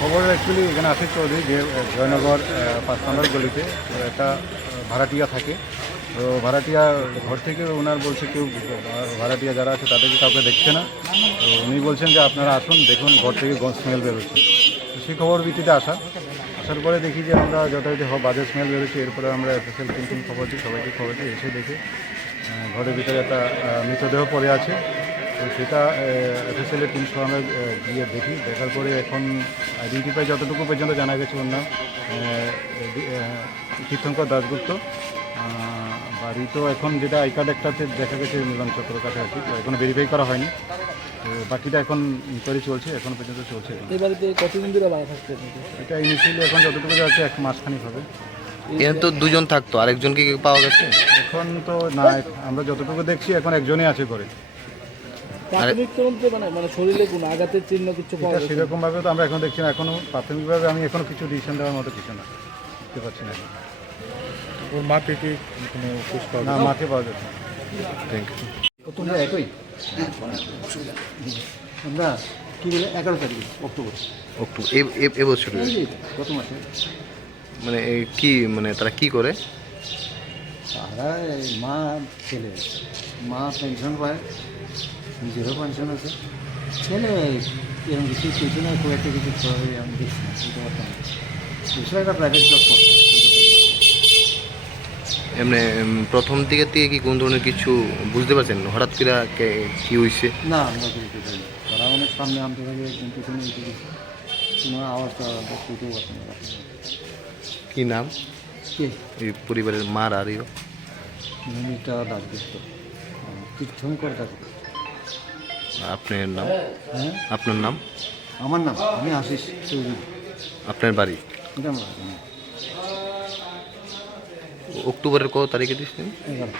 খবর অ্যাকচুয়ালি এখানে আশিক চৌধুরী যে জয়নগর 5 নম্বর গলিতে একটা ভাড়াটিয়া থাকে। তো ভাড়াটিয়া ঘর থেকে ওনার বলছে কেউ ভাড়াটিয়া যারা আছে তাদেরকে কাউকে দেখছে না। তো উনি বলছেন যে আপনারা আসুন, দেখুন ঘর থেকে স্মেল বেরোচ্ছে। তো সেই খবর ভিত্তিতে আসার পরে দেখি যে আমরা যথাযথ বাজে স্মেল বেরোচ্ছে। এরপরে আমরা এফএসএল টিম খবর দিই, সবাইকে খবর দিই। এসে দেখে ঘরের ভিতরে একটা মৃতদেহ পড়ে আছে। তো সেটা এফএসএলের টিম সহ আমরা গিয়ে দেখি। দেখার পরে এখন আইডেন্টিফাই যতটুকু পর্যন্ত জানা গেছে ওর নাম তীর্থঙ্কর দাশগুপ্ত। বাড়ি তো এখন যেটা আই কার্ড একটাতে দেখা গেছে মিলন চক্র কাছে আছে, তো এখনো ভেরিফাই করা হয়নি। তো বাকিটা এখন ইনকোয়ারি চলছে, এখন পর্যন্ত চলছে। এই বাড়িতে কতদিন ধরে ভাড়া থাকতে? এটা ইনিশিয়ালি এখন যতটুকু যাচ্ছে 1 মাসখানিক হবে। এখানে তো দুজন থাকতো, আরেকজনকে কি পাওয়া গেছে? এখন তো না, আমরা যতটুকু দেখছি এখন একজনই আছে করে। প্রাথমিক তদন্তে মানে শরীরে কোনো আঘাতের চিহ্ন কিছু পাওয়া গেছে? সেরকমভাবে তো আমরা এখন দেখছি না। এখনও প্রাথমিকভাবে আমি এখনও কিছু ডিসিশন দেওয়ার মতো কিছু না দেখতে পাচ্ছি না। ওর মাকে কি কোনো খোঁজ পাওয়া না, মাকে পাওয়া যাচ্ছে। Thank you. তোমরা একই আমরা কী বলে 11 তারিখ অক্টোবর এবছর গত মাসে মানে কি মানে তারা কি করে? তারা মা ছেলে, মা পেনশন পায়, নিজেরও পেনশন আছে। ছেলে এরকম কিছু কিছু না, খুব একটা কিছু আমি দেখছি না, বুঝতে পারতাম না। বিষয় একটা প্রাইভেট জব করতাম। এমনি প্রথম দিকের থেকে কি কোন ধরনের কিছু বুঝতে পারছেন? হঠাৎ করে কি হয়েছে? না, আমরা কিছু পাই না। তারা অনেক সামনে আনতে থাকে, একদম পিছনে এসে গেছে, কোনো আওয়াজটা শুনতেও পারতাম না। কি নাম কে? এই পরিবারের মার আর মিনিটা দাসগুপ্ত, তীর্থঙ্কর দাসগুপ্ত। আপনার নাম? হ্যাঁ, আপনার নাম? আমার নাম, আমি আশিস চৌধুরী। আপনার বাড়ি? এটা আমার অক্টোবরের কত তারিখে দিচ্ছেন? 11।